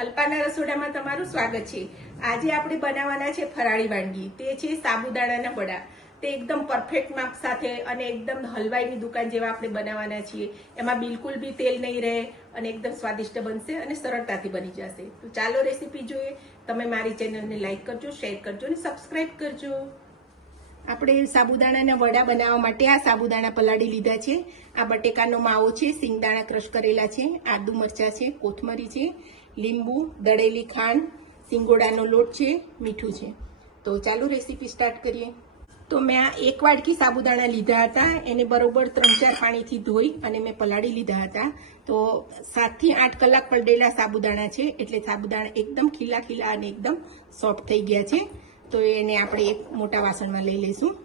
અલ્પાના રસોડામાં તમારું સ્વાગત છે। આજે આપણે બનાવવાના છે ફરાળી વાનગી, તે છે સાબુદાણાના વડા। તે એકદમ પરફેક્ટ માપ સાથે અને એકદમ હલવાઈની દુકાન જેવા આપણે બનાવવાના છીએ। એમાં બિલકુલ બી તેલ નહીં રહે અને એકદમ સ્વાદિષ્ટ બનશે અને સરળતાથી બની જશે। તો ચાલો રેસીપી જોઈએ। તમે મારી ચેનલને લાઈક કરજો, શેર કરજો અને સબસ્ક્રાઇબ કરજો। આપણે સાબુદાણાના વડા બનાવવા માટે આ સાબુદાણા પલાળી લીધા છે। આ બટેકાનો માવો છે, સિંગદાણા ક્રશ કરેલા છે, આદુ મરચાં છે, કોથમરી છે, લીંબુ, દળેલી ખાંડ, સિંગોડાનો લોટ છે, મીઠું છે। તો ચાલો રેસીપી સ્ટાર્ટ કરીએ। તો મેં આ 1 વાટકી સાબુદાણા લીધા હતા, એને બરોબર 3-4 પાણીથી ધોઈ અને મેં પલાળી લીધા હતા। તો 7 થી 8 કલાક પલળેલા સાબુદાણા છે, એટલે સાબુદાણા એકદમ ખીલા ખીલા અને એકદમ સોફ્ટ થઈ ગયા છે। તો એને આપણે એક મોટા વાસણમાં લઈ લઈશું।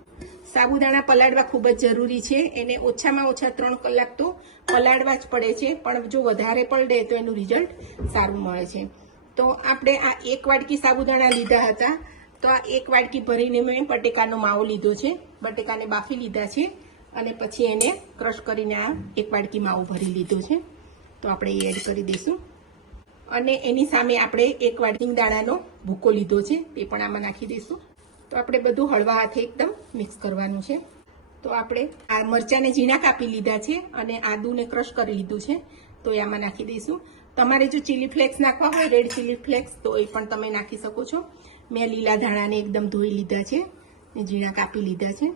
સાબુદાણા પલાળવા ખૂબ જ જરૂરી છે, એને ઓછામાં ઓછા 3 કલાક તો પલાળવા જ પડે છે, પણ જો વધારે પલળે તો એનું રિઝલ્ટ સારું મળે છે। તો આપણે આ 1 વાટકી સાબુદાણા લીધા હતા, તો આ 1 વાટકી ભરીને મેં બટેકાનો માવો લીધો છે। બટેકાને બાફી લીધા છે અને પછી એને ક્રશ કરીને આ 1 વાટકી માવો ભરી લીધો છે। તો આપણે એ એડ કરી દઈશું અને એની સામે આપણે 1 વાટકી દાણાનો ભૂકો લીધો છે, તે પણ આમાં નાખી દઈશું। તો આપણે બધું હળવા હાથે એકદમ મિક્સ કરવાનું છે। તો આપણે આ મરચાંને ઝીણા કાપી લીધા છે અને આદુને ક્રશ કરી લીધું છે, તો એ આમાં નાખી દઈશું। તમારે જો ચીલી ફ્લેક્સ નાખવા હોય, રેડ ચીલી ફ્લેક્સ, તો એ પણ તમે નાખી શકો છો। મેં લીલા ધાણાને એકદમ ધોઈ લીધા છે ને ઝીણા કાપી લીધા છે।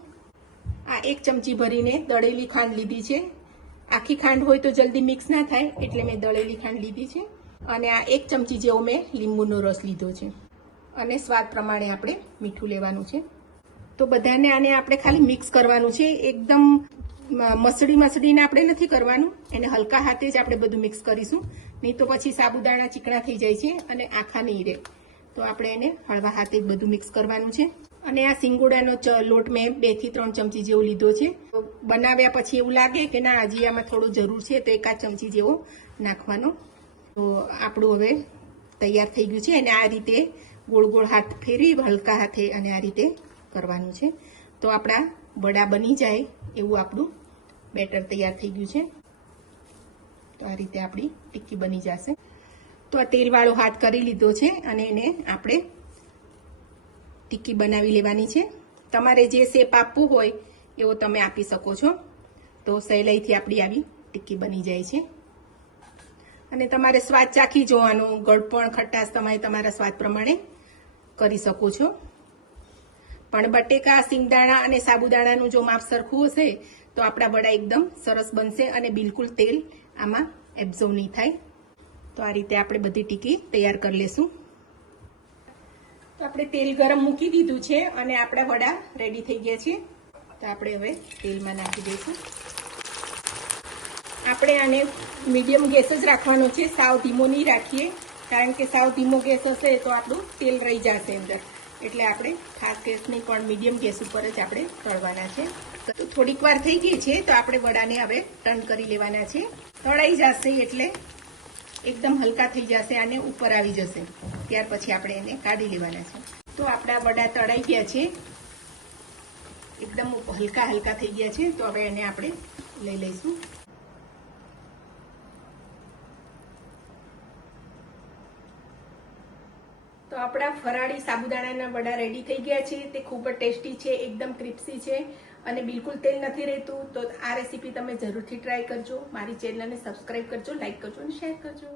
આ 1 ચમચી ભરીને દળેલી ખાંડ લીધી છે। આખી ખાંડ હોય તો જલ્દી મિક્સ ના થાય, એટલે મેં દળેલી ખાંડ લીધી છે। અને આ 1 ચમચી જેવો મેં લીંબુનો રસ લીધો છે અને સ્વાદ પ્રમાણે આપણે મીઠું લેવાનું છે। તો બધાને આને આપણે ખાલી મિક્સ કરવાનું છે, એકદમ મસળીને આપણે નથી કરવાનું, એને હલકા હાથે જ આપણે બધું મિક્સ કરીશું, નહીં તો પછી સાબુદાણા ચીકણા થઈ જાય છે અને આખા નહીં રહે। તો આપણે એને હળવા હાથે જ બધું મિક્સ કરવાનું છે। અને આ સિંગોડાનો લોટ મેં 2 થી 3 ચમચી જેવો લીધો છે। બનાવ્યા પછી એવું લાગે કે ના હજી આમાં થોડું જરૂર છે, તો 1 ચમચી જેવો નાખવાનો। તો આપણું હવે તૈયાર થઈ ગયું છે, અને આ રીતે ગોળ ગોળ હાથ ફેરવી હલકા હાથે અને આ રીતે કરવાનું છે। તો આપણા વડા બની જાય એવું આપણું બેટર તૈયાર થઈ ગયું છે। તો આ રીતે આપણી ટિક્કી બની જશે। તો આ તેલવાળો હાથ કરી લીધો છે અને એને આપણે ટિક્કી બનાવી લેવાની છે। તમારે જે શેપ આપવું હોય એવો તમે આપી શકો છો। તો સહેલાઈથી આપણી આવી ટિક્કી બની જાય છે। અને તમારે સ્વાદ ચાખી જોવાનો, ગળપણ, ખટાશ તમે તમારા સ્વાદ પ્રમાણે કરી શકો છો। પણ બટેકા, સિંગદાણા અને સાબુદાણાનું જો માપ સરખું હશે તો આપણા વડા એકદમ સરસ બનશે અને બિલકુલ તેલ આમાં એબ્ઝોર્બ નહીં થાય। તો આ રીતે આપણે બધી ટિક્કી તૈયાર કરી લેશું। તો આપણે તેલ ગરમ મૂકી દીધું છે અને આપણા વડા રેડી થઈ ગયા છે। તો આપણે હવે તેલમાં નાખી દઈશું। આપણે આને મીડિયમ ગેસ જ રાખવાનો છે, સાવ ધીમો નહીં રાખીએ, કારણ કે સાવ ધીમો ગેસ હશે તો આપણું તેલ રહી જશે અંદર, એટલે આપણે ખાસ ગેસ નહીં પણ મીડિયમ ગેસ ઉપર જ આપણે તળવાના છે। તો થોડીક વાર થઈ ગઈ છે, તો આપણે વડાને હવે ટર્ન કરી લેવાના છે। તળાઈ જશે એટલે એકદમ હલકા થઈ જશે, આને ઉપર આવી જશે, ત્યાર પછી આપણે એને કાઢી લેવાના છે। તો આપણા વડા તળાઈ ગયા છે, એકદમ હલકા હલકા થઈ ગયા છે। તો હવે એને આપણે લઈ લઈશું। તો આપણા ફરાળી સાબુદાણાના વડા રેડી થઈ ગયા છે। તે ખૂબ જ ટેસ્ટી છે, એકદમ ક્રિસ્પી છે અને બિલકુલ તેલ નથી રહેતું। તો આ રેસીપી તમે જરૂરથી ટ્રાય કરજો। મારી ચેનલને સબસ્ક્રાઇબ કરજો, લાઈક કરજો અને શેર કરજો।